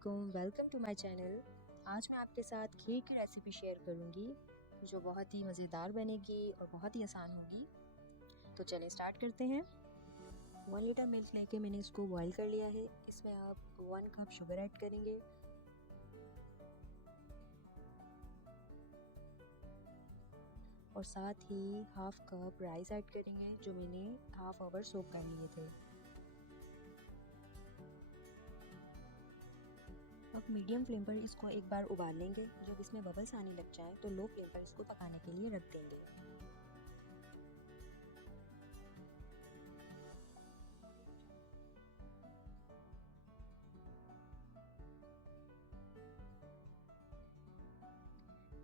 अस्सलामुअलैकुम, welcome to my channel. आज मैं आपके साथ खीर की रेसिपी शेयर करूंगी जो बहुत ही मज़ेदार बनेगी और बहुत ही आसान होगी। तो चलिए स्टार्ट करते हैं। 1 लीटर मिल्क लेके मैंने इसको बॉईल कर लिया है। इसमें आप 1 कप शुगर ऐड करेंगे और साथ ही हाफ कप राइस ऐड करेंगे जो मैंने हाफ आवर सोक कर लिए थे। अब मीडियम फ्लेम पर इसको एक बार उबाल लेंगे। जब इसमें बबल्स आने लग जाए तो लो फ्लेम पर इसको पकाने के लिए रख देंगे।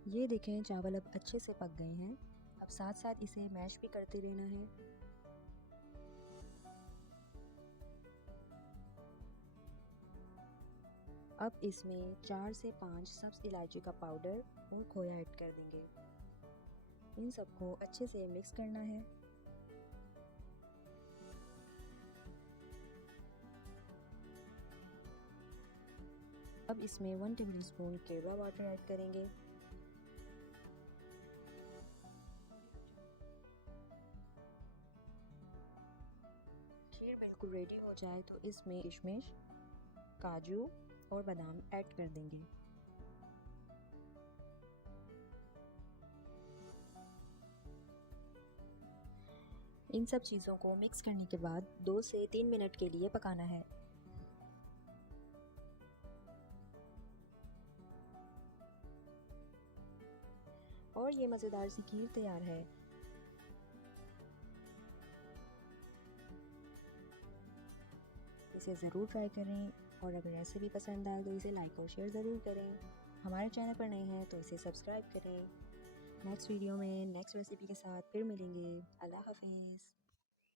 ये देखें चावल अब अच्छे से पक गए हैं। अब साथ साथ इसे मैश भी करते रहना है। अब इसमें 4 से 5 सब्ज़ इलायची का पाउडर और खोया ऐड कर देंगे। इन सबको अच्छे से मिक्स करना है। अब इसमें 1 टेबलस्पून केवड़ा वाटर ऐड करेंगे। खीर बिल्कुल रेडी हो जाए तो इसमें किशमिश, काजू और बादाम ऐड कर देंगे। इन सब चीज़ों को मिक्स करने के बाद 2 से 3 मिनट के लिए पकाना है। और ये मज़ेदार सी खीर तैयार है। इसे ज़रूर ट्राई करें और अगर रेसिपी पसंद आए तो इसे लाइक और शेयर ज़रूर करें। हमारे चैनल पर नए हैं तो इसे सब्सक्राइब करें। नेक्स्ट वीडियो में नेक्स्ट रेसिपी के साथ फिर मिलेंगे। अल्लाह हाफिज़।